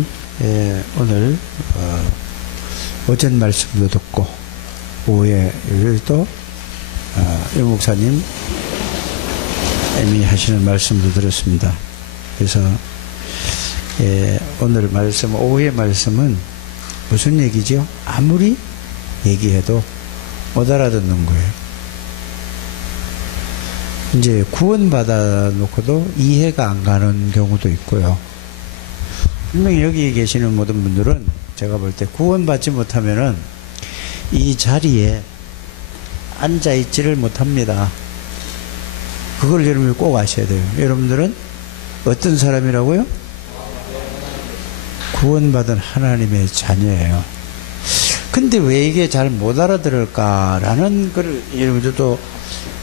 목사님, 오늘 어전 말씀도 듣고 오후에 또 유 목사님 하시는 말씀도 들었습니다. 그래서 오늘 말씀, 오후의 말씀은 무슨 얘기죠? 아무리 얘기해도 못 알아듣는 거예요. 이제 구원받아 놓고도 이해가 안 가는 경우도 있고요. 분명히 여기 계시는 모든 분들은 제가 볼 때 구원받지 못하면은 이 자리에 앉아있지를 못합니다. 그걸 여러분이 꼭 아셔야 돼요. 여러분들은 어떤 사람이라고요? 구원받은 하나님의 자녀예요. 근데 왜 이게 잘 못 알아들을까라는 걸 여러분들도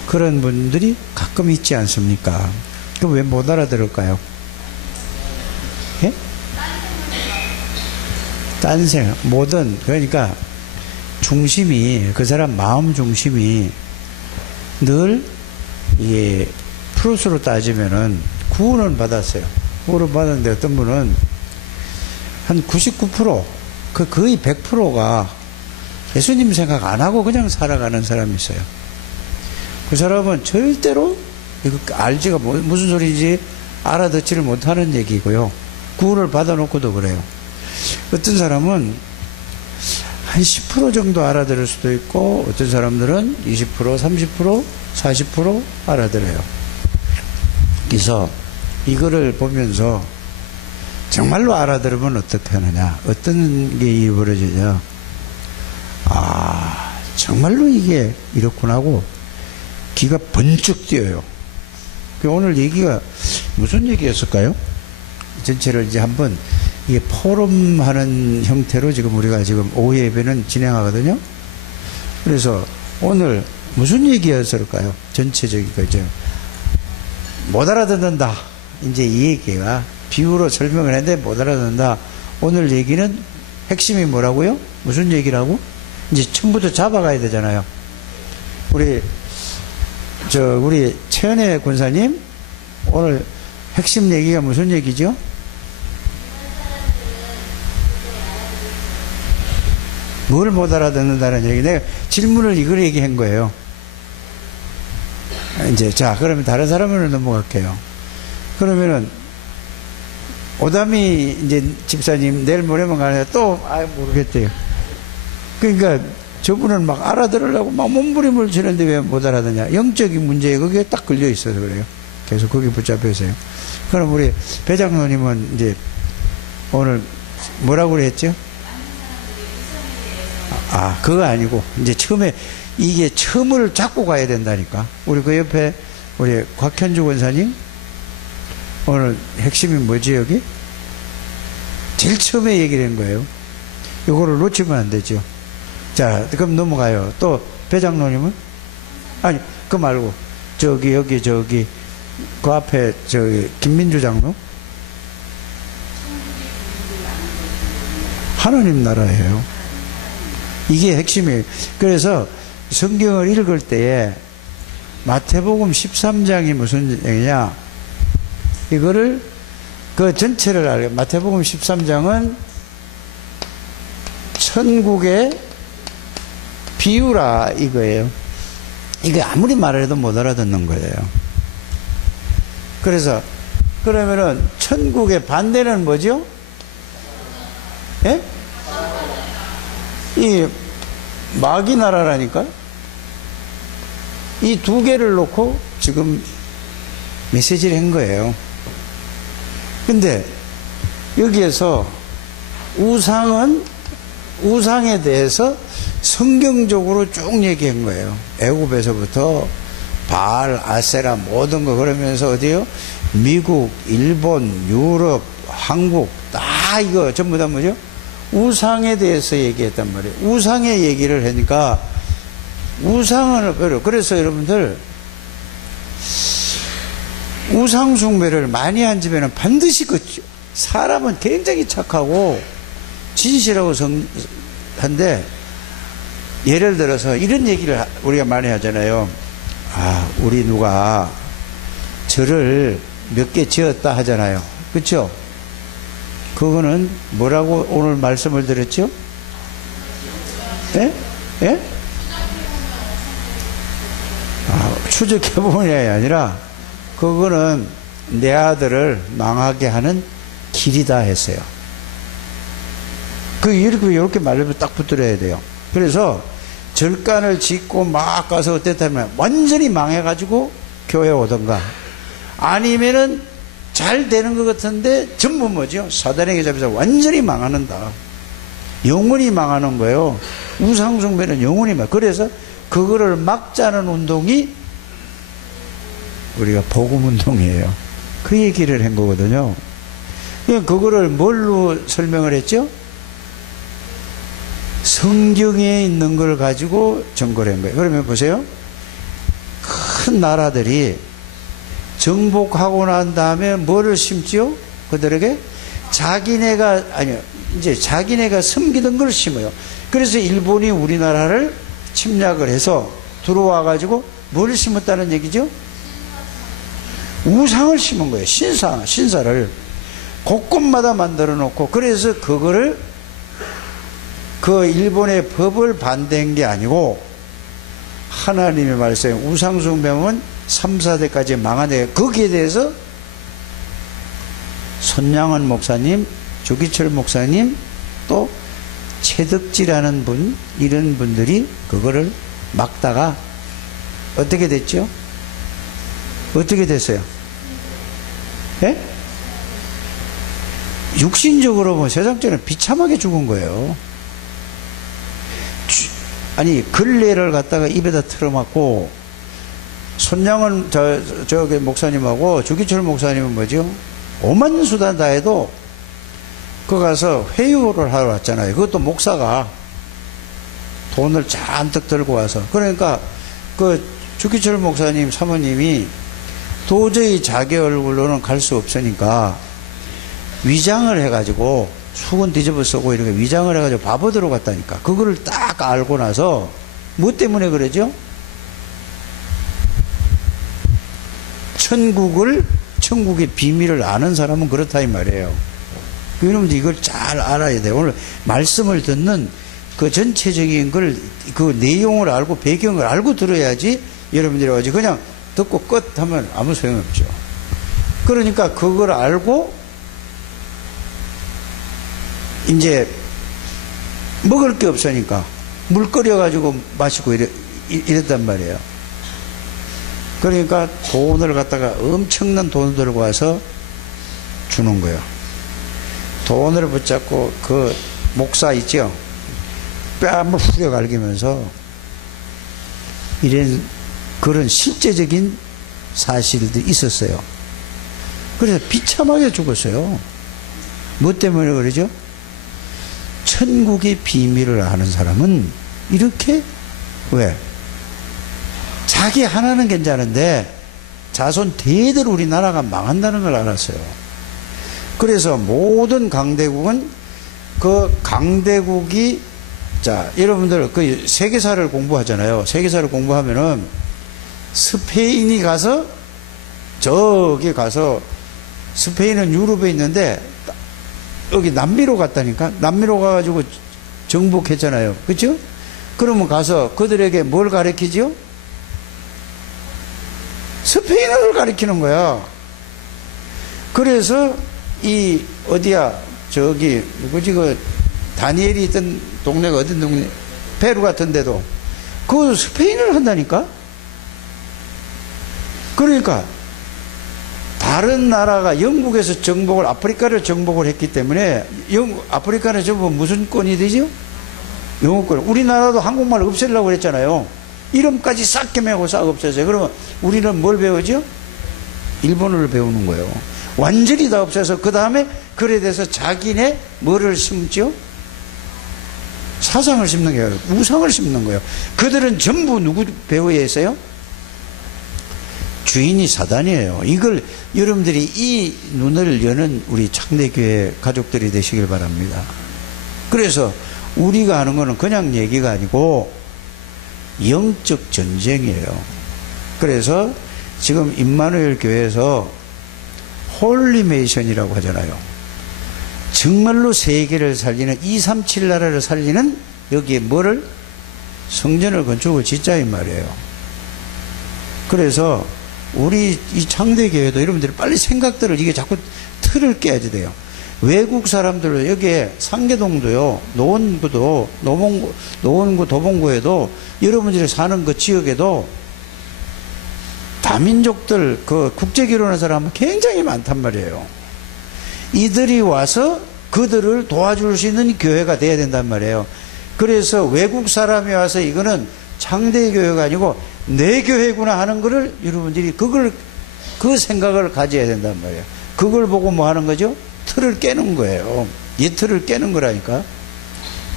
그런 분들이 가끔 있지 않습니까? 그럼 왜 못 알아들을까요? 예? 딴생, 뭐든, 그러니까 중심이, 그 사람 마음 중심이 늘 이게 프로스로 따지면은 구원은 받았어요. 구원을 받았는데 어떤 분은 한 99%, 거의 100%가 예수님 생각 안 하고 그냥 살아가는 사람이 있어요. 그 사람은 절대로 이거 알지가 무슨 소리인지 알아듣지를 못하는 얘기고요. 구원을 받아놓고도 그래요. 어떤 사람은 한 10% 정도 알아들을 수도 있고 어떤 사람들은 20%, 30%, 40% 알아들어요. 그래서 이거를 보면서 정말로 알아들으면 어떻게 하느냐, 어떤 게 벌어지냐, 아 정말로 이게 이렇구나 하고 기가 번쩍 뛰어요. 오늘 얘기가 무슨 얘기였을까요? 전체를 이제 한번 이게 포럼하는 형태로 지금 우리가 지금 오후 예배는 진행하거든요. 그래서 오늘 무슨 얘기였을까요? 전체적인 거죠. 못 알아듣는다. 이제 이 얘기가 비유로 설명을 했는데 못 알아듣는다. 오늘 얘기는 핵심이 뭐라고요? 무슨 얘기라고? 이제 처음부터 잡아가야 되잖아요. 우리 최은혜 권사님, 오늘 핵심 얘기가 무슨 얘기죠? 뭘 못 알아듣는다는 얘기. 내가 질문을 이걸 얘기한 거예요. 이제, 자, 그러면 다른 사람으로 넘어갈게요. 그러면은, 오다미, 이제, 집사님, 내일 모레만 가냐, 또, 모르겠대요. 그러니까, 저분은 막 알아들으려고 막 몸부림을 치는데 왜 못 알아듣냐. 영적인 문제에 거기에 딱 걸려 있어서 그래요. 계속 거기 붙잡혀 있어요. 그럼 우리 배장로님은 이제 오늘 뭐라고 그랬죠? 그거 아니고 이제 처음에 이게 처음을 잡고 가야 된다니까. 우리 그 옆에 우리 곽현주 권사님 오늘 핵심이 뭐지 여기? 제일 처음에 얘기를 한 거예요. 이거를 놓치면 안 되죠. 자, 그럼 넘어가요. 또, 배장로님은? 아니, 그거 말고, 그 앞에, 김민주 장로? 하나님 나라예요. 이게 핵심이에요. 그래서 성경을 읽을 때에 마태복음 13장이 무슨 얘기냐? 이거를, 그 전체를 알아요. 마태복음 13장은 천국의 비유라 이거예요. 이게 아무리 말해도 못 알아듣는 거예요. 그래서 그러면은 천국의 반대는 뭐죠? 예? 이 마귀 나라라니까. 이 두 개를 놓고 지금 메시지를 한 거예요. 근데 여기에서 우상에 대해서 성경적으로 쭉 얘기한 거예요. 애굽에서부터 바알, 아세라 모든 거 그러면서 어디요? 미국, 일본, 유럽, 한국 다 이거 전부 다 뭐죠? 우상에 대해서 얘기했단 말이에요. 우상의 얘기를 하니까 우상을 그래서 여러분들 우상 숭배를 많이 한 집에는 반드시 사람은 굉장히 착하고 진실하고 한데 예를 들어서 이런 얘기를 우리가 많이 하잖아요. 우리 누가 절을 몇 개 지었다 하잖아요. 그렇죠? 그거는 뭐라고 오늘 말씀을 드렸죠? 예? 예? 추적해보면이 아니라 그거는 내 아들을 망하게 하는 길이다 했어요. 이렇게 말하면 딱 붙들어야 돼요. 그래서 절간을 짓고 막 가서 어땠다면 완전히 망해가지고 교회 오던가, 아니면은 잘 되는 것 같은데 전부 뭐죠? 사단에게 잡혀서 완전히 망하는다. 영원히 망하는 거예요. 우상숭배는 영원히 망. 그래서 그거를 막자는 운동이 우리가 복음운동이에요. 그 얘기를 한 거거든요. 그거를 뭘로 설명을 했죠? 성경에 있는 걸 가지고 정거를 한 거예요. 그러면 보세요. 큰 나라들이 정복하고 난 다음에 뭐를 심지요? 그들에게 자기네가 섬기던 걸 심어요. 그래서 일본이 우리나라를 침략을 해서 들어와 가지고 뭘 심었다는 얘기죠? 우상을 심은 거예요. 신사를 곳곳마다 만들어 놓고, 그래서 그거를 그 일본의 법을 반대한 게 아니고 하나님의 말씀에 우상숭배하면 3, 4대까지 망하네. 거기에 대해서 손양원 목사님, 조기철 목사님, 또 최덕지라는 분, 이런 분들이 그거를 막다가 어떻게 됐죠? 어떻게 됐어요? 예? 육신적으로 보면 세상적으로 비참하게 죽은 거예요. 걸레를 갖다가 입에다 틀어맞고, 손양은 저기 목사님하고 조기철 목사님은 뭐죠? 오만 수단 다 해도 그 가서 회유를 하러 왔잖아요. 그것도 목사가 돈을 잔뜩 들고 와서. 그러니까 그 조기철 목사님 사모님이 도저히 자기 얼굴로는 갈 수 없으니까 위장을 해가지고 수건 뒤집어 쓰고 이렇게 위장을 해가지고 바보 들어갔다니까. 그거를 딱 알고 나서 뭐 때문에 그러죠? 천국의 비밀을 아는 사람은 그렇다 이 말이에요. 여러분들 이걸 잘 알아야 돼요. 오늘 말씀을 듣는 그 전체적인 그 내용을 알고 배경을 알고 들어야지 여러분들이 와서 그냥 듣고 끝 하면 아무 소용없죠. 그러니까 그걸 알고 이제 먹을 게 없으니까 물 끓여가지고 마시고 이랬단 말이에요. 그러니까 돈을 갖다가 엄청난 돈을 들고 와서 주는 거예요. 돈을 붙잡고 그 목사 있죠? 뺨을 후려 갈기면서 이런 그런 실제적인 사실들이 있었어요. 그래서 비참하게 죽었어요. 뭐 때문에 그러죠? 천국의 비밀을 아는 사람은 이렇게 왜? 자기 하나는 괜찮은데 자손 대대로 우리나라가 망한다는 걸 알았어요. 그래서 모든 강대국은 그 강대국이 자 여러분들 그 세계사를 공부하잖아요. 세계사를 공부하면은 스페인이 가서 저기 가서 스페인은 유럽에 있는데 여기 남미로 갔다니까. 남미로 가가지고 정복했잖아요. 그렇죠? 그러면 가서 그들에게 뭘 가르치죠? 스페인어를 가르치는 거야. 그래서 이 어디야 저기 누구지 그 다니엘이 있던 동네가 어떤 동네? 페루 같은 데도 그 스페인어를 한다니까. 그러니까 다른 나라가 영국에서 정복을 아프리카를 정복을 했기 때문에 아프리카는 전부 무슨 권이 되죠? 영어권. 우리나라도 한국말 없애려고 그랬잖아요. 이름까지 싹 개매고 싹 없애서요. 그러면 우리는 뭘 배우죠? 일본어를 배우는 거예요. 완전히 다 없애서 그 다음에 그에 대해서 자기네 뭐를 심죠? 사상을 심는 거예요. 우상을 심는 거예요. 그들은 전부 누구 배우에 있어요? 주인이 사단이에요. 이걸 여러분들이 이 눈을 여는 우리 창대교회 가족들이 되시길 바랍니다. 그래서 우리가 하는 거는 그냥 얘기가 아니고 영적 전쟁이에요. 그래서 지금 임마누엘 교회에서 홀리메이션이라고 하잖아요. 정말로 세계를 살리는 237 나라를 살리는 여기에 뭐를? 성전을 건축을 짓자 이 말이에요. 그래서 우리 이 창대교회도 여러분들이 빨리 생각들을 이게 자꾸 틀을 깨야지 돼요. 외국 사람들 여기에 상계동도요, 노원구도, 노원구 도봉구에도 여러분들이 사는 그 지역에도 다민족들 그 국제 결혼한 사람은 굉장히 많단 말이에요. 이들이 와서 그들을 도와줄 수 있는 교회가 돼야 된단 말이에요. 그래서 외국 사람이 와서 이거는 창대교회가 아니고 내 교회구나 하는 거를 여러분들이 그 생각을 가져야 된단 말이에요. 그걸 보고 뭐 하는 거죠? 틀을 깨는 거예요. 이 틀을 깨는 거라니까.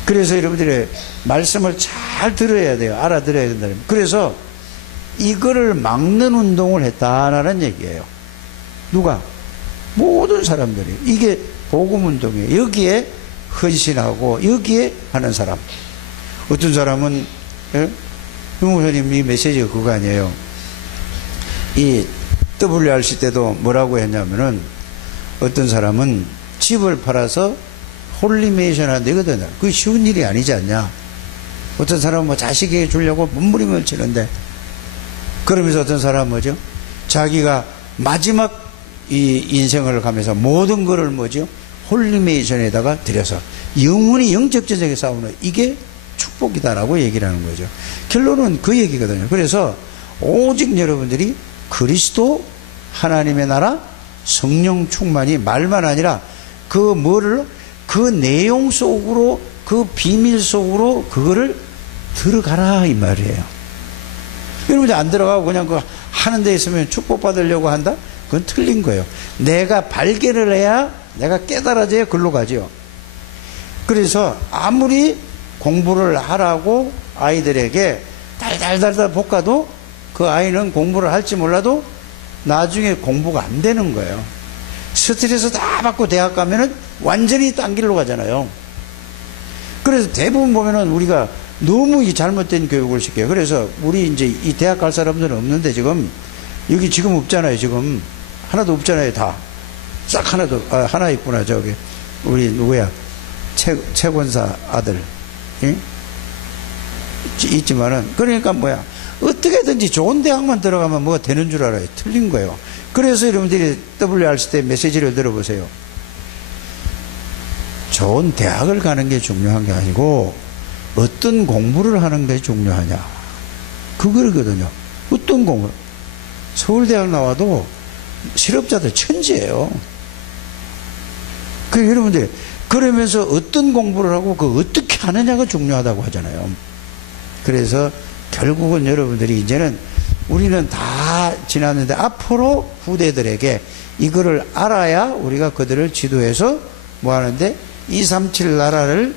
그래서 여러분들이 말씀을 잘 들어야 돼요. 알아들어야 된다. 그래서 이거를 막는 운동을 했다라는 얘기예요. 누가? 모든 사람들이. 이게 복음운동이에요. 여기에 헌신하고 여기에 하는 사람. 어떤 사람은, 유목사님 이 메시지가 그거 아니에요. 이 WRC 때도 뭐라고 했냐면은 어떤 사람은 집을 팔아서 홀리메이션 하는데 이거든. 그게 쉬운 일이 아니지 않냐. 어떤 사람은 뭐 자식에게 주려고 몸부림을 치는데, 그러면서 어떤 사람은 뭐죠? 자기가 마지막 이 인생을 가면서 모든 것을 뭐죠? 홀리메이션에다가 들여서 영원히 영적 전쟁에 싸우는 이게 축복이다라고 얘기를 하는 거죠. 결론은 그 얘기거든요. 그래서 오직 여러분들이 그리스도 하나님의 나라 성령 충만이 말만 아니라 그 내용 속으로 그 비밀 속으로 그거를 들어가라 이 말이에요. 여러분들 안 들어가고 그냥 그 하는 데 있으면 축복받으려고 한다? 그건 틀린 거예요. 내가 발견을 해야 내가 깨달아져야 글로 가죠. 그래서 아무리 공부를 하라고 아이들에게 달달달달 볶아도 그 아이는 공부를 할지 몰라도 나중에 공부가 안 되는 거예요. 스트레스 다 받고 대학 가면은 완전히 딴 길로 가잖아요. 그래서 대부분 보면은 우리가 너무 이 잘못된 교육을 시켜요. 그래서 우리 이제 이 대학 갈 사람들은 없는데 지금 여기 지금 없잖아요. 지금 하나도 없잖아요. 다 싹 하나도 하나 있구나. 저기 우리 누구야 최권사 아들 있지만은 그러니까 뭐야 어떻게든지 좋은 대학만 들어가면 뭐가 되는 줄 알아요. 틀린 거예요. 그래서 여러분들이 WRC 때 메시지를 들어보세요. 좋은 대학을 가는 게 중요한 게 아니고 어떤 공부를 하는 게 중요하냐 그거거든요. 어떤 공부? 서울대학 나와도 실업자들 천지예요. 그 여러분들 그러면서 어떤 공부를 하고 그 어떻게 하느냐가 중요하다고 하잖아요. 그래서 결국은 여러분들이 이제는 우리는 다 지났는데 앞으로 후대들에게 이거를 알아야 우리가 그들을 지도해서 뭐 하는데 237 나라를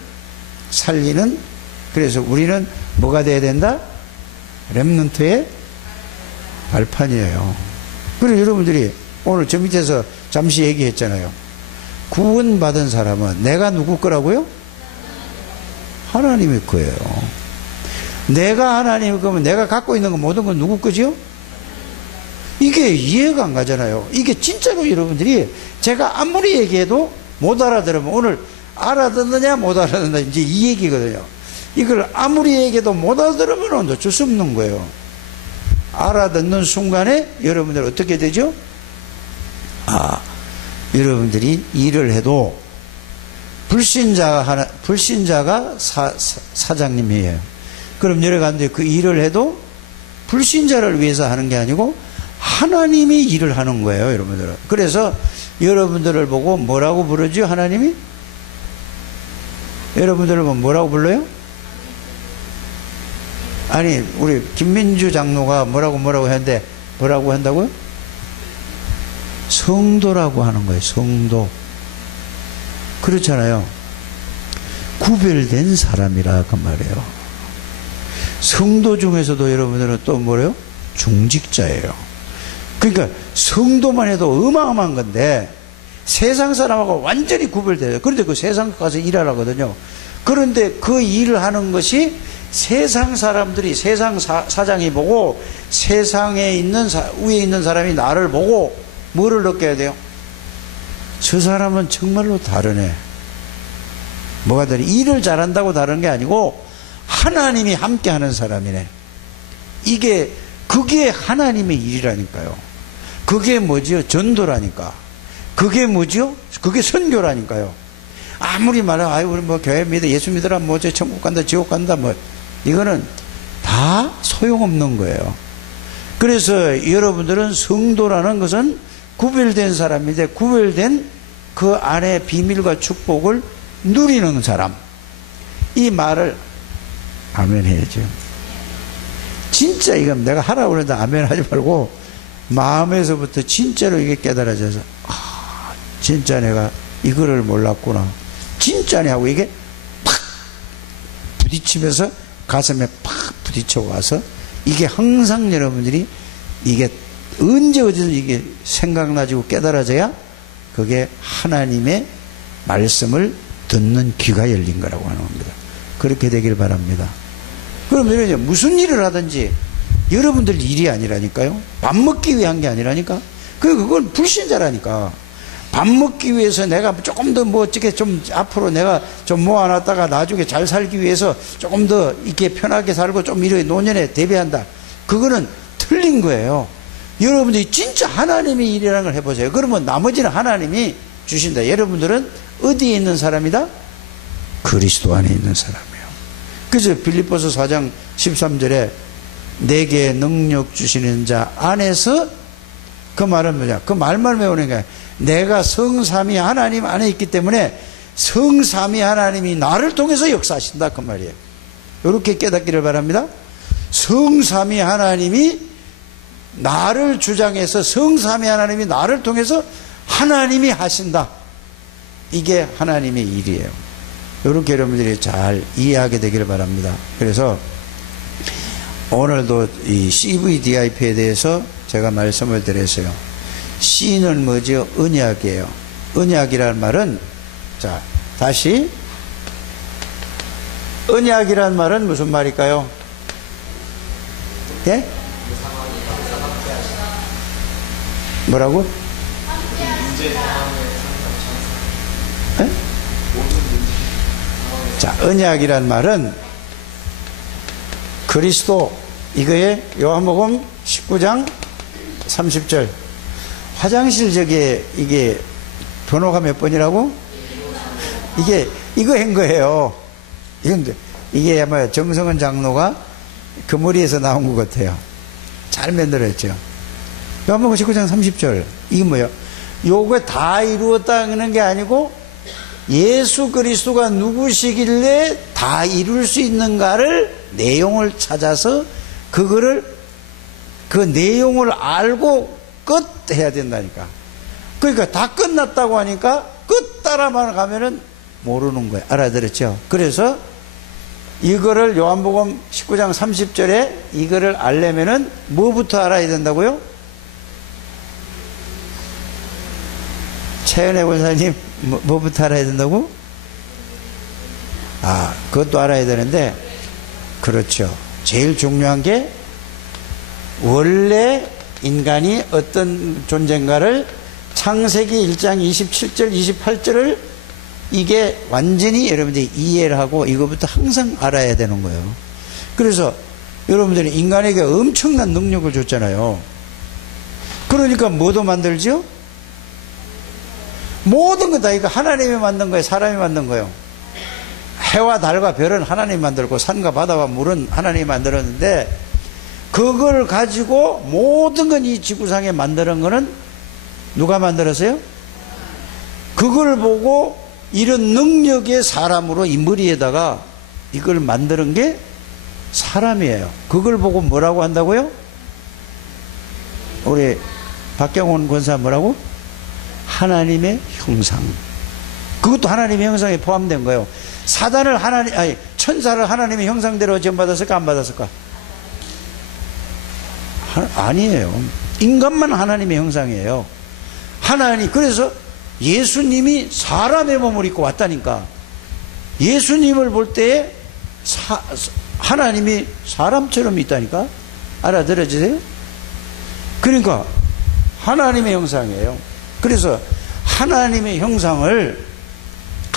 살리는, 그래서 우리는 뭐가 돼야 된다? 렘넌트의 발판이에요. 그래서 여러분들이 오늘 저 밑에서 잠시 얘기했잖아요. 구원받은 사람은 내가 누구 거라고요? 하나님의 거예요. 내가 하나님의 거면 내가 갖고 있는 거 모든 건 누구 거죠? 이게 이해가 안 가잖아요. 이게 진짜로 여러분들이 제가 아무리 얘기해도 못 알아들으면 오늘 알아듣느냐 못 알아듣느냐 이제 이 얘기거든요. 이걸 아무리 얘기해도 못 알아들으면 어쩔 수 없는 거예요. 알아듣는 순간에 여러분들 어떻게 되죠? 여러분들이 일을 해도 불신자가 사장님이에요. 그럼 여러분들 그 일을 해도 불신자를 위해서 하는 게 아니고 하나님이 일을 하는 거예요, 여러분들은. 그래서 여러분들을 보고 뭐라고 부르죠, 하나님이? 여러분들을 보고 뭐라고 불러요? 아니, 우리 김민주 장로가 뭐라고 했는데, 뭐라고 한다고요? 성도라고 하는 거예요, 성도. 그렇잖아요. 구별된 사람이라 그 말이에요. 성도 중에서도 여러분들은 또 뭐래요? 중직자예요. 그러니까 성도만 해도 어마어마한 건데 세상 사람하고 완전히 구별돼요. 그런데 그 세상 가서 일하라거든요. 그런데 그 일을 하는 것이 세상 사람들이 세상 사장이 보고 세상에 있는 위에 있는 사람이 나를 보고 뭐를 느껴야 돼요? 저 사람은 정말로 다르네. 뭐가 다른, 일을 잘한다고 다른 게 아니고 하나님이 함께 하는 사람이네. 그게 하나님의 일이라니까요. 그게 뭐지요? 전도라니까. 그게 뭐지요? 그게 선교라니까요. 아무리 말하면, 아유, 우리 뭐 교회 믿어, 예수 믿어라, 뭐, 저 천국 간다, 지옥 간다, 뭐. 이거는 다 소용없는 거예요. 그래서 여러분들은 성도라는 것은 구별된 사람인데, 구별된 그 안에 비밀과 축복을 누리는 사람. 이 말을 아멘 해야죠. 진짜 이건 내가 하라고 그러는데 아멘 하지 말고 마음에서부터 진짜로 이게 깨달아져서, 진짜 내가 이거를 몰랐구나, 진짜네 하고 이게 팍 부딪히면서 가슴에 팍 부딪혀 와서, 이게 항상 여러분들이 이게 언제 어디든 이게 생각나지고 깨달아져야 그게 하나님의 말씀을 듣는 귀가 열린 거라고 하는 겁니다. 그렇게 되길 바랍니다. 그러면 이제 무슨 일을 하든지 여러분들 일이 아니라니까요. 밥 먹기 위한 게 아니라니까. 그건 불신자라니까. 밥 먹기 위해서 내가 조금 더 뭐 어떻게 좀 앞으로 내가 좀 모아놨다가 나중에 잘 살기 위해서 조금 더 이렇게 편하게 살고 좀 이렇게 노년에 대비한다. 그거는 틀린 거예요. 여러분들이 진짜 하나님의 일이라는 걸 해보세요. 그러면 나머지는 하나님이 주신다. 여러분들은 어디에 있는 사람이다? 그리스도 안에 있는 사람이에요. 그래서 빌립보서 4장 13절에 내게 능력 주시는 자 안에서, 그 말은 뭐냐? 그 말만 외우는 거야. 내가 성삼위 하나님 안에 있기 때문에 성삼위 하나님이 나를 통해서 역사하신다, 그 말이에요. 이렇게 깨닫기를 바랍니다. 성삼위 하나님이 나를 주장해서, 성삼위 하나님이 나를 통해서 하나님이 하신다. 이게 하나님의 일이에요. 이렇게 여러분들이 잘 이해하게 되기를 바랍니다. 그래서 오늘도 이 CVDIP에 대해서 제가 말씀을 드렸어요. C는 뭐죠? 언약이에요. 언약이라는 말은, 자, 다시. 언약이라는 말은 무슨 말일까요? 예? 뭐라고? 예? 자, 언약이란 말은 그리스도, 이거에 요한복음 19장 30절. 화장실 저게, 이게 번호가 몇 번이라고? 이거 한 거예요. 이게 아마 정성은 장로가 그 머리에서 나온 것 같아요. 잘 만들었죠. 요한복음 19장 30절. 이게 뭐예요? 요거 다 이루었다는 게 아니고, 예수 그리스도가 누구시길래 다 이룰 수 있는가를 내용을 찾아서 그 내용을 알고 끝 해야 된다니까. 그러니까 다 끝났다고 하니까 끝 따라만 가면은 모르는 거예요. 알아들었죠? 그래서 이거를 요한복음 19장 30절에 이거를 알려면은 뭐부터 알아야 된다고요? 최은혜 권사님, 뭐부터 알아야 된다고? 그것도 알아야 되는데, 그렇죠. 제일 중요한 게 원래 인간이 어떤 존재인가를 창세기 1장 27절, 28절을 이게 완전히 여러분들이 이해를 하고 이거부터 항상 알아야 되는 거예요. 그래서 여러분들이 인간에게 엄청난 능력을 줬잖아요. 그러니까 뭐도 만들죠? 모든 거 다 이거 하나님이 만든 거예요? 사람이 만든 거예요? 해와 달과 별은 하나님이 만들고 산과 바다와 물은 하나님이 만들었는데, 그걸 가지고 모든 건 이 지구상에 만드는 거는 누가 만들었어요? 그걸 보고 이런 능력의 사람으로 이 머리에다가 이걸 만드는 게 사람이에요. 그걸 보고 뭐라고 한다고요? 우리 박경훈 권사 뭐라고? 하나님의 형상. 그것도 하나님의 형상에 포함된 거예요. 사단을 천사를 하나님의 형상대로 지음받았을까, 안 받았을까? 아니에요. 인간만 하나님의 형상이에요. 그래서 예수님이 사람의 몸을 입고 왔다니까. 예수님을 볼 때에 하나님이 사람처럼 있다니까. 알아들어지세요? 그러니까 하나님의 형상이에요. 그래서 하나님의 형상을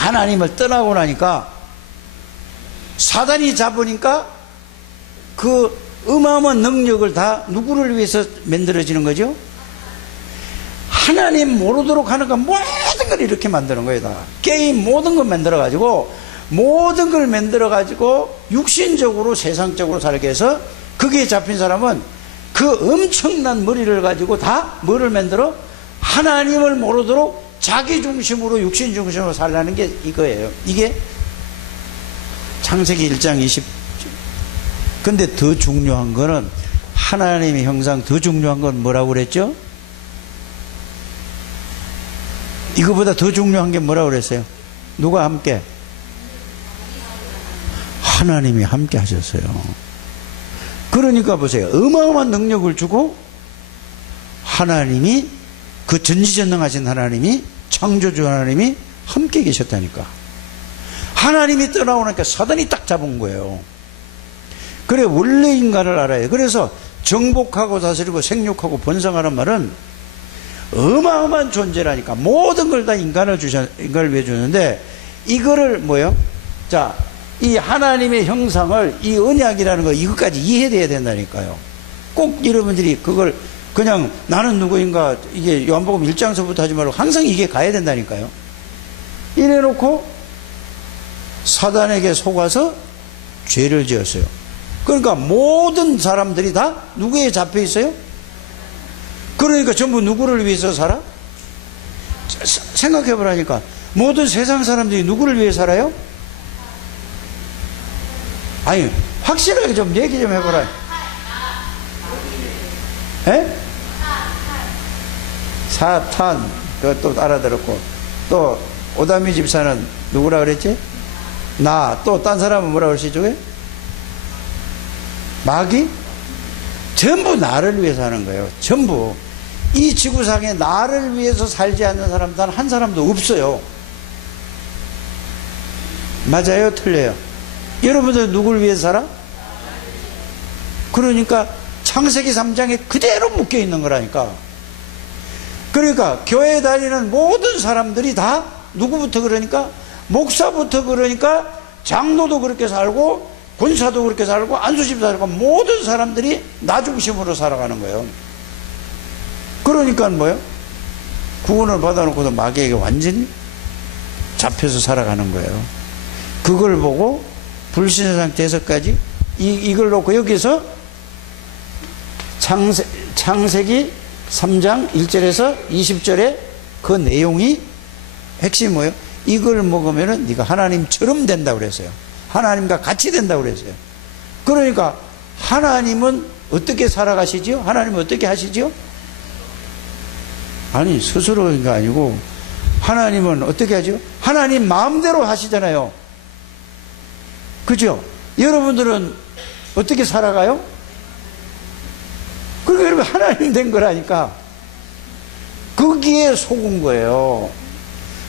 하나님을 떠나고 나니까 사단이 잡으니까 그 어마어마한 능력을 다 누구를 위해서 만들어지는 거죠? 하나님 모르도록 하는 건 모든 걸 이렇게 만드는 거예요. 다 게임 모든 걸 만들어가지고 모든 걸 만들어가지고 육신적으로 세상적으로 살게 해서 거기에 잡힌 사람은 그 엄청난 머리를 가지고 다 뭐를 만들어? 하나님을 모르도록 자기 중심으로 육신 중심으로 살라는 게 이거예요. 이게 창세기 1장 20. 근데 더 중요한 거는 하나님의 형상, 더 중요한 건 뭐라고 그랬죠? 이거보다 더 중요한 게 뭐라고 그랬어요? 누가 함께? 하나님이 함께 하셨어요. 그러니까 보세요. 어마어마한 능력을 주고 하나님이, 그 전지전능하신 하나님이, 창조주 하나님이 함께 계셨다니까. 하나님이 떠나오니까 사단이 딱 잡은 거예요. 그래, 원래 인간을 알아요. 그래서 정복하고 다스리고 생육하고 번성하는 말은 어마어마한 존재라니까. 모든 걸 다 인간을 위해 주는데, 이거를 뭐요? 자, 이 하나님의 형상을, 이 언약이라는 거, 이것까지 이해돼야 된다니까요. 꼭 여러분들이 그걸 그냥 나는 누구인가, 이게 요한복음 1장서부터 하지 말고 항상 이게 가야 된다니까요. 이래 놓고 사단에게 속아서 죄를 지었어요. 그러니까 모든 사람들이 다 누구에 잡혀 있어요? 그러니까 전부 누구를 위해서 살아? 생각해 보라니까. 모든 세상 사람들이 누구를 위해 살아요? 아니, 확실하게 좀 얘기 좀 해보라. 에? 사탄, 그것도 알아들었고, 또 오다미 집사는 누구라 그랬지? 나, 또 딴 사람은 뭐라 그러시 쪽에? 마귀? 전부 나를 위해서 하는 거예요. 전부. 이 지구상에 나를 위해서 살지 않는 사람 단 한 사람도 없어요. 맞아요? 틀려요? 여러분들 누굴 위해서 살아? 그러니까 창세기 3장에 그대로 묶여 있는 거라니까. 그러니까 교회 다니는 모든 사람들이 다 누구부터 그러니까? 목사부터 그러니까 장로도 그렇게 살고 군사도 그렇게 살고 안수집도 살고 모든 사람들이 나 중심으로 살아가는 거예요. 그러니까 뭐예요? 구원을 받아놓고도 마귀에게 완전히 잡혀서 살아가는 거예요. 그걸 보고 불신의 상태에서까지 이걸 놓고 여기서 창세기 3장 1절에서 20절에 그 내용이 핵심이 뭐예요? 이걸 먹으면은 네가 하나님처럼 된다고 그랬어요. 하나님과 같이 된다고 그랬어요. 그러니까 하나님은 어떻게 살아가시지요? 하나님은 어떻게 하시지요? 아니, 스스로인 게 아니고 하나님은 어떻게 하죠? 하나님 마음대로 하시잖아요. 그죠? 여러분들은 어떻게 살아가요? 그러니까 여러분 하나님 된 거라니까. 거기에 속은 거예요.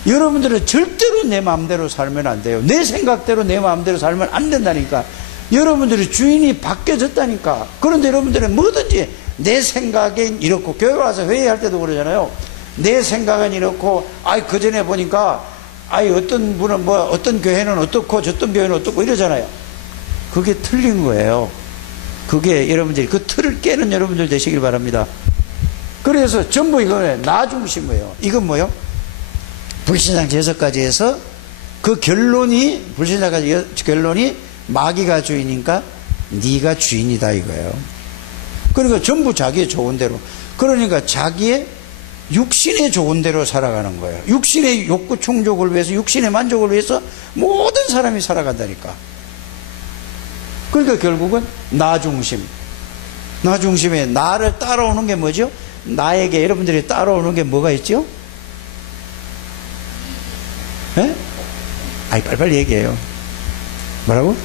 여러분들은 절대로 내 마음대로 살면 안 돼요. 내 생각대로 내 마음대로 살면 안 된다니까. 여러분들이 주인이 바뀌어졌다니까. 그런데 여러분들은 뭐든지 내 생각엔 이렇고, 교회 와서 회의할 때도 그러잖아요. 내 생각은 이렇고, 그 전에 보니까, 어떤 분은 어떤 교회는 어떻고, 저떤 교회는 어떻고 이러잖아요. 그게 틀린 거예요. 그게 여러분들이 그 틀을 깨는 여러분들 되시길 바랍니다. 그래서 전부 이거는 나 중심이에요. 이건 뭐요? 불신앙 제서까지 해서 그 결론이, 불신앙까지 결론이 마귀가 주인이니까 네가 주인이다 이거예요. 그러니까 전부 자기의 좋은 대로, 그러니까 자기의 육신의 좋은 대로 살아가는 거예요. 육신의 욕구 충족을 위해서, 육신의 만족을 위해서 모든 사람이 살아간다니까. 그러니까 결국은 나 중심. 나 중심에 나를 따라오는 게 뭐죠? 나에게 여러분들이 따라오는 게 뭐가 있죠? 예? 빨리빨리 얘기해요. 뭐라고?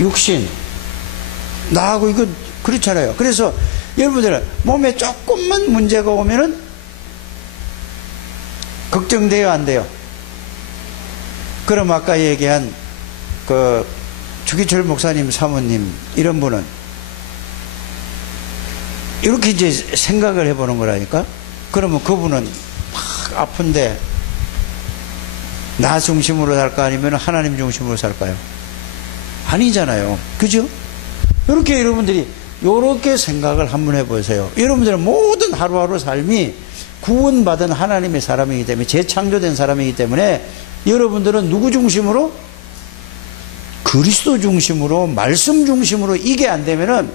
육신. 나하고 이거 그렇잖아요. 그래서 여러분들은 몸에 조금만 문제가 오면은 걱정돼요, 안 돼요? 그럼 아까 얘기한 그 주기철 목사님 사모님 이런 분은 이렇게 이제 생각을 해보는 거라니까. 그러면 그분은 막 아픈데 나 중심으로 살까 아니면 하나님 중심으로 살까요? 아니잖아요. 그죠? 이렇게 여러분들이 이렇게 생각을 한번 해보세요. 여러분들은 모든 하루하루 삶이 구원받은 하나님의 사람이기 때문에, 재창조된 사람이기 때문에 여러분들은 누구 중심으로? 그리스도 중심으로, 말씀 중심으로. 이게 안 되면은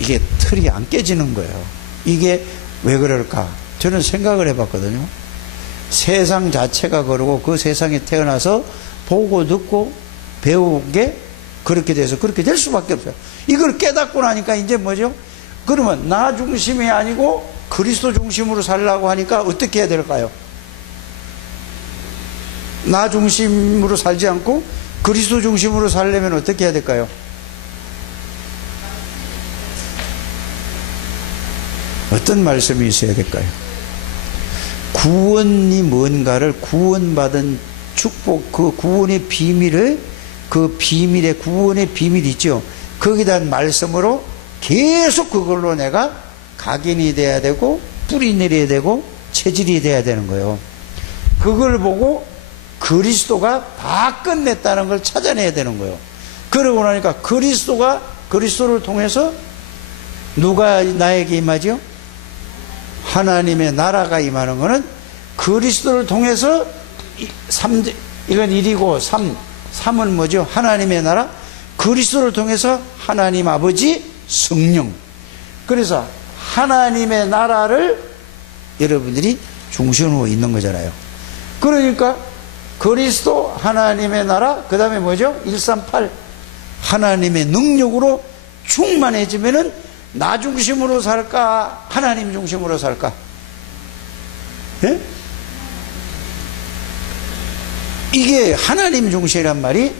이게 틀이 안 깨지는 거예요. 이게 왜 그럴까? 저는 생각을 해봤거든요. 세상 자체가 그러고 그 세상에 태어나서 보고 듣고 배운 게 그렇게 돼서 그렇게 될 수밖에 없어요. 이걸 깨닫고 나니까 이제 뭐죠? 그러면 나 중심이 아니고 그리스도 중심으로 살라고 하니까 어떻게 해야 될까요? 나 중심으로 살지 않고 그리스도 중심으로 살려면 어떻게 해야 될까요? 어떤 말씀이 있어야 될까요? 구원이 뭔가를, 구원받은 축복, 그 구원의 비밀을, 그 비밀의, 구원의 비밀이 있죠. 거기에 대한 말씀으로 계속 그걸로 내가 각인이 돼야 되고 뿌리 내려야 되고 체질이 돼야 되는 거예요. 그걸 보고 그리스도가 다 끝냈다는 걸 찾아내야 되는 거예요. 그러고 나니까 그리스도를 통해서 누가 나에게 임하죠? 하나님의 나라가 임하는 것은 그리스도를 통해서, 이건 1이고 3은 뭐죠? 하나님의 나라. 그리스도를 통해서 하나님 아버지, 성령. 그래서 하나님의 나라를 여러분들이 중심으로 있는 거잖아요. 그러니까 그리스도, 하나님의 나라, 그 다음에 뭐죠? 138. 하나님의 능력으로 충만해지면은 나 중심으로 살까? 하나님 중심으로 살까? 예? 이게 하나님 중심이란 말이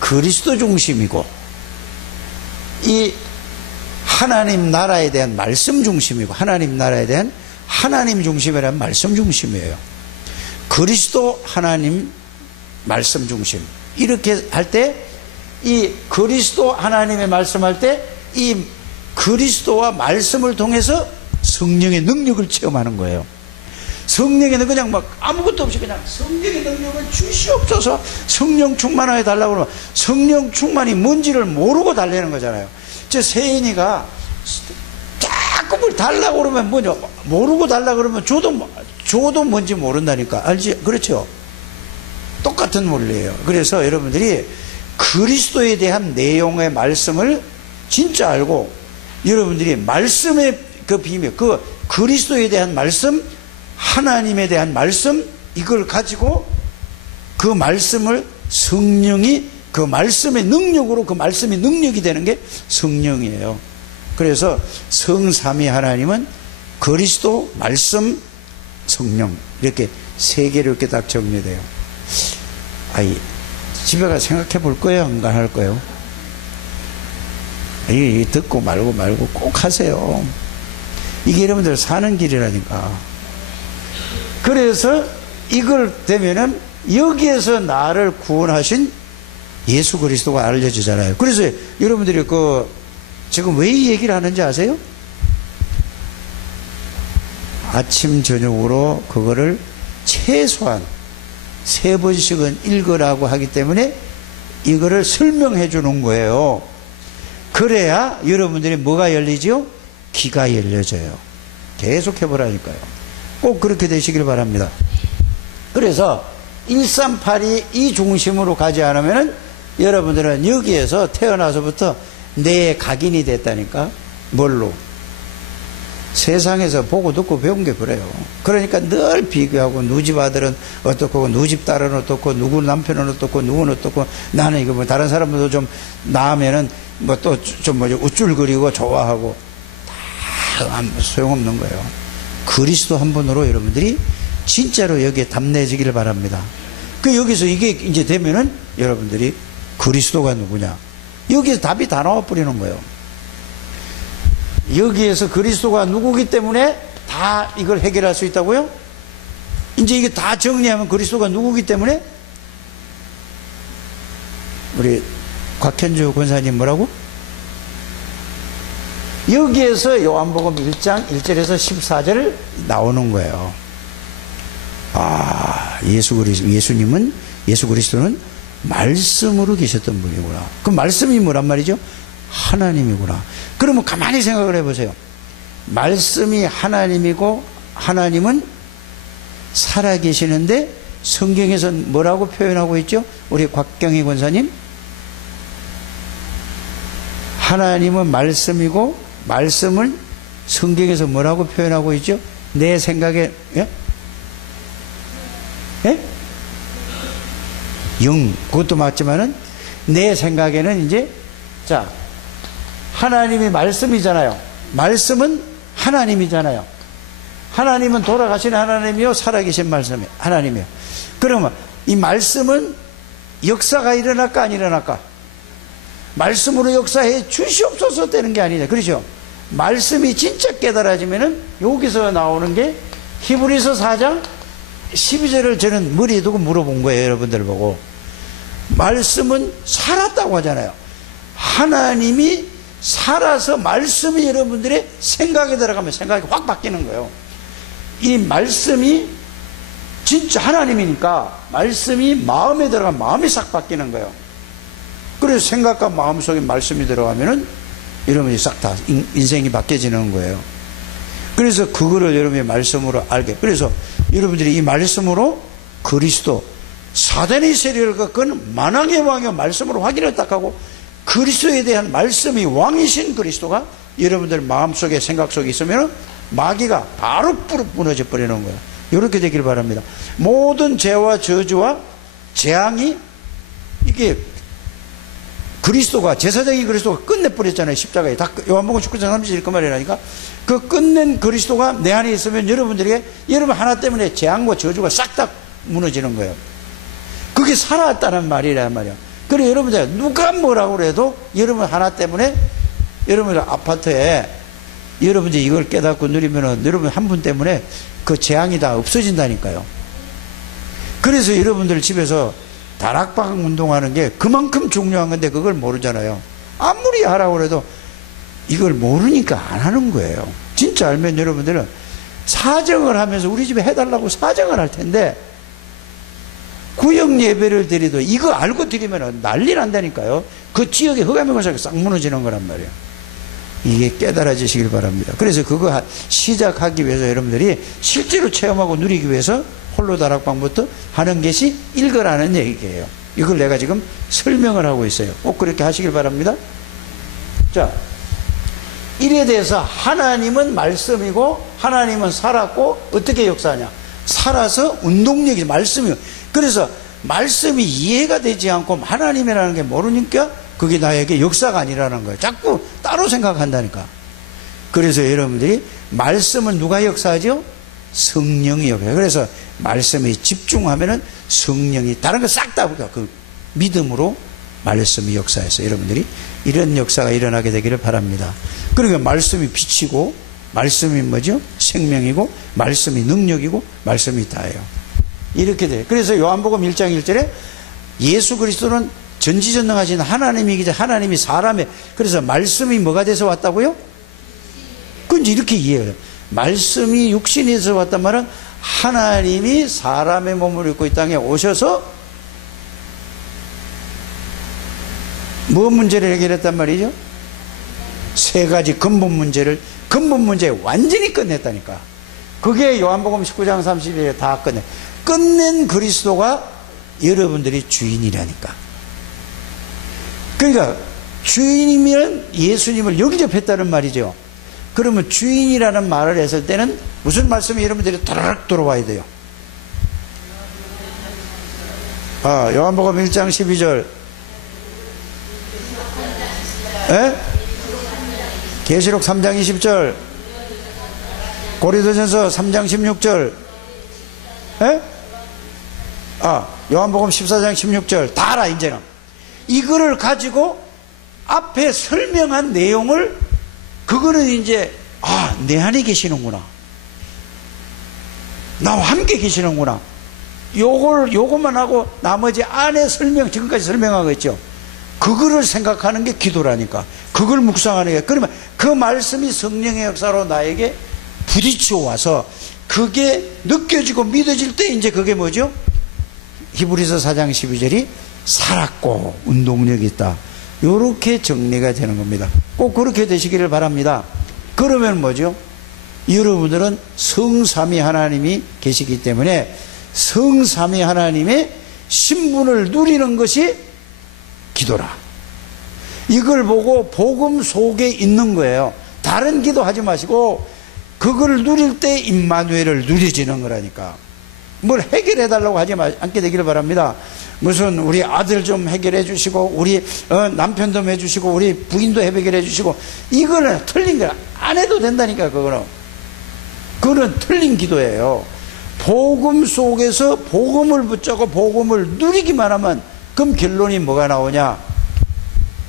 그리스도 중심이고, 이 하나님 나라에 대한 말씀 중심이고, 하나님 나라에 대한 하나님 중심이란 말씀 중심이에요. 그리스도, 하나님, 말씀 중심. 이렇게 할 때, 이 그리스도 하나님의 말씀할 때, 이 그리스도와 말씀을 통해서 성령의 능력을 체험하는 거예요. 성령의 능력, 그냥 막 아무것도 없이 그냥 성령의 능력을 주시옵소서, 성령 충만하게 달라고 그러면 성령 충만이 뭔지를 모르고 달래는 거잖아요. 저 세인이가 자꾸 뭘 달라고 그러면 뭐냐, 모르고 달라고 그러면 줘도 뭔지 모른다니까. 알지? 그렇죠? 똑같은 원리예요. 그래서 여러분들이 그리스도에 대한 내용의 말씀을 진짜 알고, 여러분들이 말씀의 그 비밀, 그 그리스도에 대한 말씀, 하나님에 대한 말씀, 이걸 가지고 그 말씀을 성령이, 그 말씀의 능력으로, 그 말씀이 능력이 되는 게 성령이에요. 그래서 성삼위 하나님은 그리스도, 말씀, 성령, 이렇게 세 개로 이렇게 딱 정리돼요. 집에 가서 생각해 볼 거예요? 안 할 거예요? 듣고 말고 꼭 하세요. 이게 여러분들 사는 길이라니까. 그래서 이걸 되면은 여기에서 나를 구원하신 예수 그리스도가 알려지잖아요. 그래서 여러분들이 지금 왜 이 얘기를 하는지 아세요? 아침 저녁으로 그거를 최소한 3번씩은 읽으라고 하기 때문에 이거를 설명해 주는 거예요. 그래야 여러분들이 뭐가 열리죠? 귀가 열려져요. 계속 해보라니까요. 꼭 그렇게 되시길 바랍니다. 그래서 138이 이 중심으로 가지 않으면 여러분들은 여기에서 태어나서부터 내 각인이 됐다니까. 뭘로? 세상에서 보고 듣고 배운 게 그래요. 그러니까 늘 비교하고, 누구 집 아들은 어떻고, 누구 집 딸은 어떻고, 누구 남편은 어떻고, 누구는 어떻고, 나는 이거 다른 사람들도 좀 나으면은 또 좀 우쭐거리고 좋아하고, 다 소용없는 거예요. 그리스도 한 분으로 여러분들이 진짜로 여기에 답내지기를 바랍니다. 여기서 이게 이제 되면은 여러분들이 그리스도가 누구냐? 여기에서 답이 다 나와 버리는 거예요. 여기에서 그리스도가 누구기 때문에 다 이걸 해결할 수 있다고요? 이제 이게 다 정리하면 그리스도가 누구기 때문에? 우리 곽현주 권사님 뭐라고? 여기에서 요한복음 1장 1절에서 14절 나오는 거예요. 아, 예수 그리스도는 말씀으로 계셨던 분이구나. 그 말씀이 뭐란 말이죠? 하나님이구나. 그러면 가만히 생각을 해보세요. 말씀이 하나님이고 하나님은 살아계시는데 성경에서는 뭐라고 표현하고 있죠? 우리 곽경희 권사님, 하나님은 말씀이고 말씀을 성경에서 뭐라고 표현하고 있죠? 내 생각에, 예? 예? 영, 그것도 맞지만은 내 생각에는 이제, 자, 하나님이 말씀이잖아요. 말씀은 하나님이잖아요. 하나님은 돌아가신 하나님이요, 살아계신 말씀이 하나님이요. 그러면 이 말씀은 역사가 일어날까 안 일어날까? 말씀으로 역사해 주시옵소서 되는 게 아니죠. 그렇죠? 말씀이 진짜 깨달아지면은 여기서 나오는 게 히브리서 4장 12절을 저는 머리에 두고 물어본 거예요. 여러분들 보고. 말씀은 살았다고 하잖아요. 하나님이 살아서 말씀이 여러분들의 생각에 들어가면 생각이 확 바뀌는 거예요. 이 말씀이 진짜 하나님이니까 말씀이 마음에 들어가면 마음이 싹 바뀌는 거예요. 그래서 생각과 마음 속에 말씀이 들어가면은 여러분이 싹 다 인생이 바뀌어지는 거예요. 그래서 그거를 여러분의 말씀으로 알게. 그래서 여러분들이 이 말씀으로 그리스도, 사단의 세력을 꺾은 만왕의 왕의 말씀으로 확인을 딱 하고 그리스도에 대한 말씀이 왕이신 그리스도가 여러분들 마음속에 생각 속에 있으면 마귀가 바로 무너져 버리는 거예요. 이렇게 되길 바랍니다. 모든 죄와 저주와 재앙이 이게 그리스도가, 제사장이 그리스도가 끝내버렸잖아요. 십자가에. 다 요한복음 19장 30절 그 말이라니까. 그 끝낸 그리스도가 내 안에 있으면 여러분들에게 여러분 하나 때문에 재앙과 저주가 싹 다 무너지는 거예요. 그게 살아왔다는 말이란 말이야. 그래 여러분들 누가 뭐라고 그래도 여러분 하나 때문에 여러분들 아파트에 여러분들이 이걸 깨닫고 누리면은 여러분 한 분 때문에 그 재앙이 다 없어진다니까요. 그래서 여러분들 집에서 다락방 운동하는 게 그만큼 중요한 건데 그걸 모르잖아요. 아무리 하라고 해도 이걸 모르니까 안 하는 거예요. 진짜 알면 여러분들은 사정을 하면서 우리 집에 해달라고 사정을 할 텐데 구역 예배를 드리도 이거 알고 드리면 난리 난다니까요. 그 지역의 흑암의 싹 무너지는 거란 말이에요. 이게 깨달아지시길 바랍니다. 그래서 그거 시작하기 위해서 여러분들이 실제로 체험하고 누리기 위해서 홀로 다락방부터 하는 것이 읽으라는 얘기예요. 이걸 내가 지금 설명을 하고 있어요. 꼭 그렇게 하시길 바랍니다. 자, 일에 대해서 하나님은 말씀이고 하나님은 살았고 어떻게 역사하냐? 살아서 운동력이 말씀이요. 그래서 말씀이 이해가 되지 않고 하나님이라는 게 모르니까 그게 나에게 역사가 아니라는 거예요. 자꾸 따로 생각한다니까. 그래서 여러분들이 말씀은 누가 역사하죠? 성령이 역사해요. 그래서 말씀에 집중하면은 성령이 다른 거 싹 다 그 믿음으로 말씀이 역사해서 여러분들이 이런 역사가 일어나게 되기를 바랍니다. 그러니까 말씀이 빛이고 말씀이 뭐죠? 생명이고 말씀이 능력이고 말씀이 다예요. 이렇게 돼요. 그래서 요한복음 1장 1절에 예수 그리스도는 전지전능하신 하나님이기자 하나님이 사람에 그래서 말씀이 뭐가 돼서 왔다고요? 그건 이렇게 이해해요. 말씀이 육신에서 왔단 말은 하나님이 사람의 몸을 입고 이 땅에 오셔서 뭐 문제를 해결했단 말이죠? 세 가지 근본 문제 완전히 끝냈다니까. 그게 요한복음 19장 30일에 다 끝낸 그리스도가 여러분들이 주인이라니까. 그러니까 주인이면 예수님을 영접했다는 말이죠. 그러면 주인이라는 말을 했을 때는 무슨 말씀이 여러분들이 따라락 들어와야 돼요? 요한복음 1장 12절. 에? 계시록 3장 20절. 고린도전서 3장 16절. 에? 요한복음 14장 16절. 다 알아 이제는. 이거를 가지고 앞에 설명한 내용을 그거는 이제 내 안에 계시는구나. 나와 함께 계시는구나. 요것만 하고 나머지 안에 지금까지 설명하고 있죠. 그거를 생각하는 게 기도라니까. 그걸 묵상하는 게. 그러면 그 말씀이 성령의 역사로 나에게 부딪혀 와서 그게 느껴지고 믿어질 때 이제 그게 뭐죠? 히브리서 4장 12절이 살았고 운동력이 있다. 이렇게 정리가 되는 겁니다. 꼭 그렇게 되시기를 바랍니다. 그러면 뭐죠? 여러분들은 성삼위 하나님이 계시기 때문에 성삼위 하나님의 신분을 누리는 것이 기도라. 이걸 보고 복음 속에 있는 거예요. 다른 기도하지 마시고 그걸 누릴 때 임마누엘을 누리지는 거라니까. 뭘 해결해 달라고 하지 않게 되기를 바랍니다. 무슨 우리 아들 좀 해결해 주시고 우리 남편 좀 해주시고 우리 부인도 해결해 주시고, 이거는 틀린 거야. 안 해도 된다니까. 그거는 틀린 기도예요. 복음 속에서 복음을 붙잡고 복음을 누리기만 하면 그럼 결론이 뭐가 나오냐?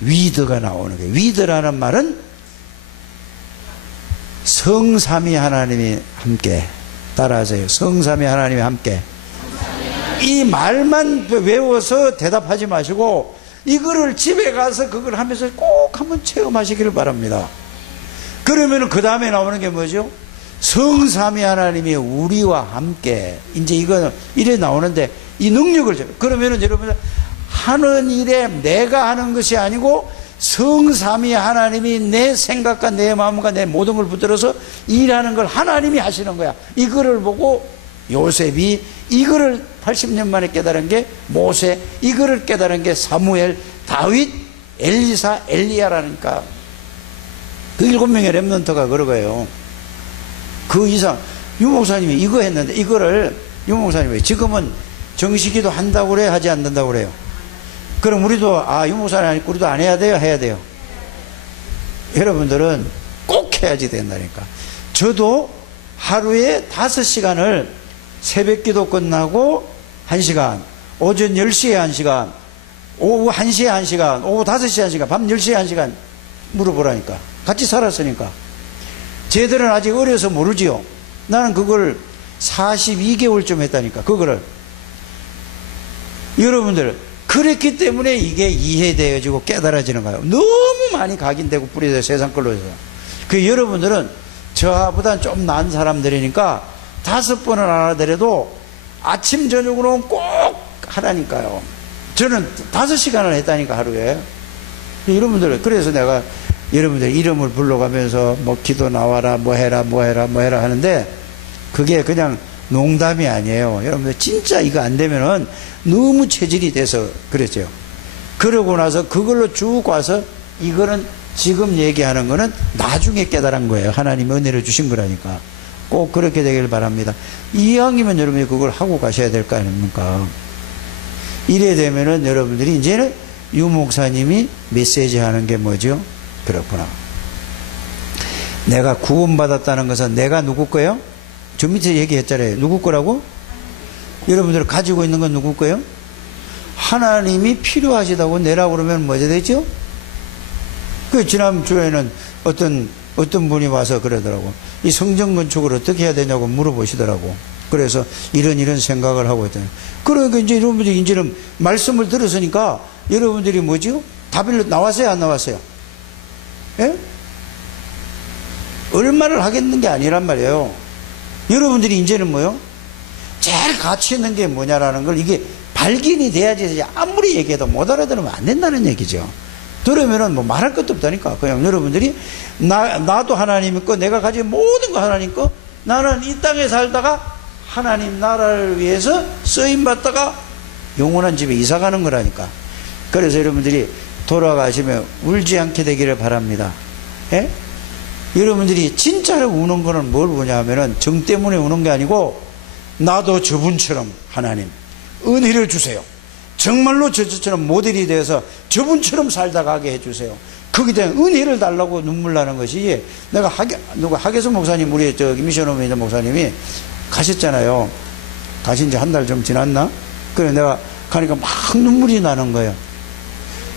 위드가 나오는 거예요. 위드라는 말은 성삼위 하나님이 함께, 따라하세요. 성삼위 하나님이 함께. 이 말만 외워서 대답하지 마시고 이거를 집에 가서 그걸 하면서 꼭 한번 체험하시기를 바랍니다. 그러면 그 다음에 나오는 게 뭐죠? 성삼위 하나님이 우리와 함께. 이제 이거는 이래 나오는데 이 능력을, 그러면은 여러분 하는 일에 내가 하는 것이 아니고 성삼위 하나님이 내 생각과 내 마음과 내 모든 걸 붙들어서 일하는 걸 하나님이 하시는 거야. 이거를 보고 요셉이 이거를 80년 만에 깨달은 게 모세, 이거를 깨달은 게 사무엘, 다윗, 엘리사, 엘리야라니까. 그 7명의 렘넌트가 그러고요. 그 이상 유 목사님이 이거 했는데 이거를 유 목사님이 지금은 정식기도 한다고 그래, 하지 않는다고 그래요? 그럼 우리도 유 목사님 아니고 우리도 안 해야 돼요, 해야 돼요? 여러분들은 꼭 해야지 된다니까. 저도 하루에 5시간을 새벽기도 끝나고 1시간, 오전 10시에 1시간, 오후 1시에 1시간, 오후 5시에 1시간, 밤 10시에 1시간 물어보라니까. 같이 살았으니까. 쟤들은 아직 어려서 모르지요. 나는 그걸 42개월쯤 했다니까. 그거를. 여러분들, 그랬기 때문에 이게 이해되어지고 깨달아지는 거예요. 너무 많이 각인되고 뿌려져요, 세상 걸로 해서. 그 여러분들은 저보다 좀 나은 사람들이니까 5번을 안 하더라도 아침 저녁으로는 꼭 하라니까요. 저는 5시간을 했다니까, 하루에. 여러분들, 그래서 내가 여러분들 이름을 불러가면서 뭐 기도 나와라, 뭐 해라 하는데 그게 그냥 농담이 아니에요. 여러분들 진짜 이거 안 되면은 너무 체질이 돼서 그랬죠. 그러고 나서 그걸로 쭉 와서 이거는 지금 얘기하는 거는 나중에 깨달은 거예요. 하나님이 은혜를 주신 거라니까. 꼭 그렇게 되길 바랍니다. 이왕이면 여러분이 그걸 하고 가셔야 될 거 아닙니까? 이래 되면은 여러분들이 이제는 유 목사님이 메시지 하는 게 뭐죠? 그렇구나. 내가 구원받았다는 것은 내가 누구 거예요? 저 밑에 얘기했잖아요. 누구 거라고? 여러분들 가지고 있는 건 누구 거예요? 하나님이 필요하시다고 내라고 그러면 뭐가 되죠? 그 지난주에는 어떤 분이 와서 그러더라고. 이 성전 건축을 어떻게 해야 되냐고 물어보시더라고. 그래서 이런 생각을 하고 있더니. 그러니까 이제 여러분들이 이제는 말씀을 들었으니까 여러분들이 뭐죠? 답이 나왔어요, 안 나왔어요? 예? 얼마를 하겠는 게 아니란 말이에요. 여러분들이 이제는 뭐요? 제일 가치 있는 게 뭐냐라는 걸 이게 발견이 돼야지 아무리 얘기해도 못 알아들으면 안 된다는 얘기죠. 들으면은 뭐 말할 것도 없다니까. 그냥 여러분들이 나도 하나님 거, 내가 가진 모든 거 하나님 거, 나는 이 땅에 살다가 하나님 나라를 위해서 쓰임받다가 영원한 집에 이사 가는 거라니까. 그래서 여러분들이 돌아가시면 울지 않게 되기를 바랍니다. 예? 여러분들이 진짜로 우는 거는 뭘 우냐 하면은 정 때문에 우는 게 아니고 나도 저분처럼 하나님 은혜를 주세요. 정말로 저처럼 모델이 되어서 저분처럼 살다 가게 해주세요. 거기에 대한 은혜를 달라고 눈물 나는 것이. 내가 하계수 목사님, 우리 미션홈에 있는 목사님이 가셨잖아요. 가신 지 한 달 좀 지났나? 그래 내가 가니까 막 눈물이 나는 거예요.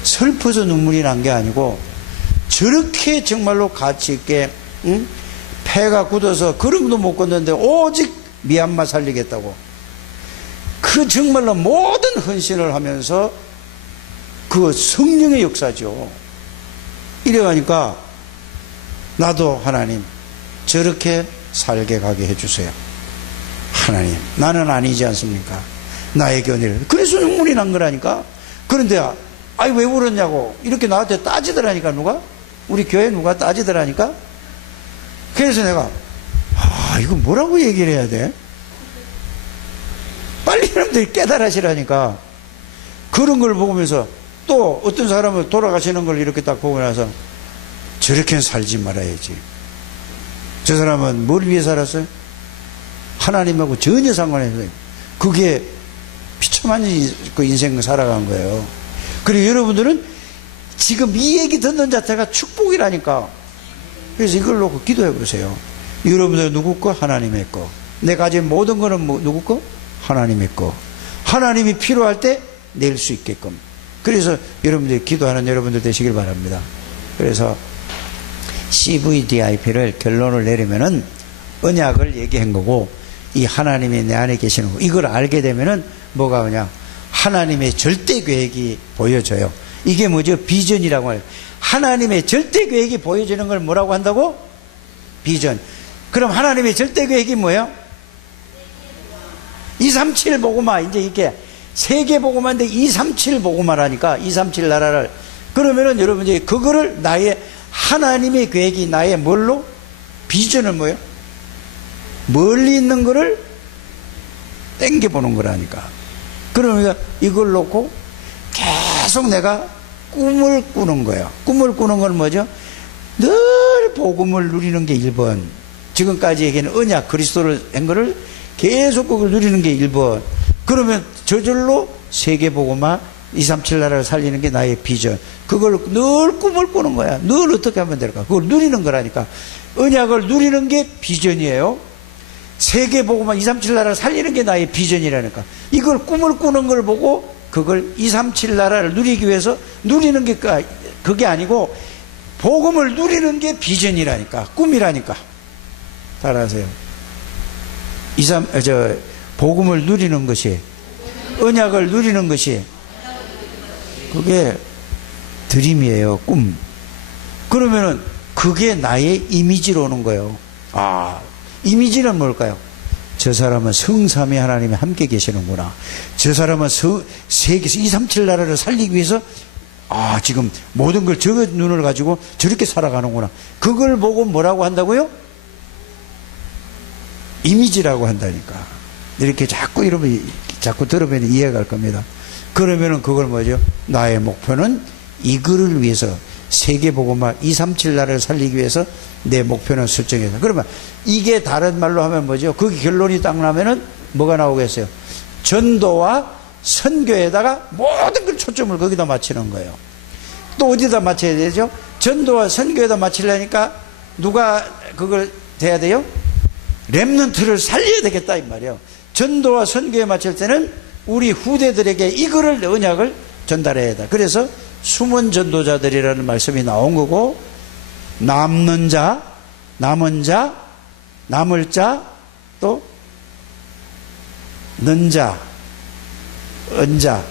슬퍼서 눈물이 난 게 아니고 저렇게 정말로 가치 있게 폐가 굳어서 걸음도 못 걷는데 오직 미얀마 살리겠다고 그 정말로 모든 헌신을 하면서 그 성령의 역사죠. 이래가니까 나도 하나님 저렇게 살게 가게 해주세요. 하나님, 나는 아니지 않습니까? 나에게 은혜를. 그래서 눈물이 난 거라니까. 그런데 아이 왜 울었냐고 이렇게 나한테 따지더라니까. 누가? 우리 교회 누가 따지더라니까. 그래서 내가 이거 뭐라고 얘기를 해야 돼? 빨리 여러분들이 깨달으시라니까. 그런 걸 보면서 또 어떤 사람은 돌아가시는 걸 이렇게 딱 보고 나서 저렇게는 살지 말아야지. 저 사람은 뭘 위해 살았어요? 하나님하고 전혀 상관없어요. 그게 비참한 그 인생을 살아간 거예요. 그리고 여러분들은 지금 이 얘기 듣는 자체가 축복이라니까. 그래서 이걸 놓고 기도해 보세요. 여러분들 누구 거? 하나님의 거. 내가 가진 모든 거는 누구 거? 하나님의 거. 하나님이 필요할 때 낼 수 있게끔. 그래서 여러분들이 기도하는 여러분들 되시길 바랍니다. 그래서 CVDIP를 결론을 내리면은 언약을 얘기한 거고, 이 하나님이 내 안에 계시는 거, 이걸 알게 되면은 뭐가 오냐? 하나님의 절대 계획이 보여져요. 이게 뭐죠? 비전이라고 해요. 하나님의 절대 계획이 보여지는 걸 뭐라고 한다고? 비전. 그럼 하나님의 절대 계획이 뭐예요? 237 보고만, 이제 이렇게 세계 보고만인데 237 보고만 하니까 237 나라를. 그러면은 여러분들이 그거를 나의 하나님의 계획이 나의 뭘로? 비전은 뭐예요? 멀리 있는 거를 땡겨보는 거라니까. 그러니까 이걸 놓고 계속 내가 꿈을 꾸는 거예요. 꿈을 꾸는 건 뭐죠? 늘 복음을 누리는 게 1번. 지금까지 얘기하는 언약, 그리스도를 한 거를 계속 그걸 누리는 게 1번. 그러면 저절로 세계복음화 237 나라를 살리는 게 나의 비전. 그걸 늘 꿈을 꾸는 거야. 늘 어떻게 하면 될까? 그걸 누리는 거라니까. 언약을 누리는 게 비전이에요. 세계복음화 237 나라를 살리는 게 나의 비전이라니까. 이걸 꿈을 꾸는 걸 보고 그걸 237 나라를 누리기 위해서 누리는 게 그게 아니고 복음을 누리는 게 비전이라니까. 꿈이라니까. 따라하세요. 복음을 누리는 것이, 언약을 누리는 것이, 그게 드림이에요. 꿈. 그러면은 그게 나의 이미지로 오는 거예요. 이미지는 뭘까요? 저 사람은 성삼위 하나님이 함께 계시는구나. 저 사람은 세계에서 237 나라를 살리기 위해서 지금 모든 걸 저 눈을 가지고 저렇게 살아가는구나. 그걸 보고 뭐라고 한다고요? 이미지라고 한다니까. 이렇게 자꾸 들으면 이해가 갈 겁니다. 그러면은 그걸 뭐죠? 나의 목표는 이거를 위해서, 세계복음화 237 나라를 살리기 위해서 내 목표는 설정해서. 그러면 이게 다른 말로 하면 뭐죠? 그 결론이 딱 나면은 뭐가 나오겠어요? 전도와 선교에다가 모든 걸 초점을 거기다 맞추는 거예요. 또 어디다 맞춰야 되죠? 전도와 선교에다 맞추려니까 누가 그걸 돼야 돼요? 렘넌트를 살려야 되겠다 이 말이에요. 전도와 선교에 맞출 때는 우리 후대들에게 이거를, 언약을 전달해야 돼. 그래서 숨은 전도자들이라는 말씀이 나온 거고, 남는 자, 남은 자, 남을 자, 또 는 자, 은자,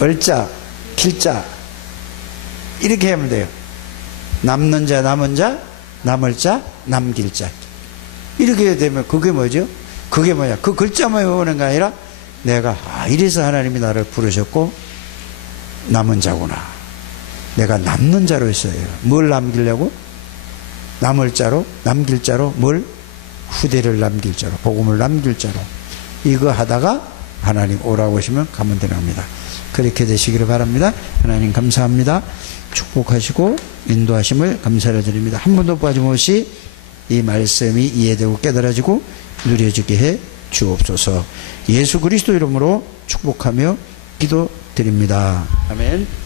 을자, 길자, 이렇게 하면 돼요. 남는 자, 남은 자, 남을 자, 남길 자. 이렇게 되면 그게 뭐죠? 그게 뭐야? 그 글자만 외우는 게 아니라 내가 이래서 하나님이 나를 부르셨고 남은 자구나. 내가 남는 자로 있어요. 뭘 남기려고? 남을 자로, 남길 자로, 뭘? 후대를 남길 자로, 복음을 남길 자로. 이거 하다가 하나님 오라고 하시면 가면 되는 겁니다. 그렇게 되시기를 바랍니다. 하나님 감사합니다. 축복하시고 인도하심을 감사를 드립니다. 한 번도 빠짐없이 이 말씀이 이해되고 깨달아지고 누려지게 해 주옵소서. 예수 그리스도 이름으로 축복하며 기도드립니다. 아멘.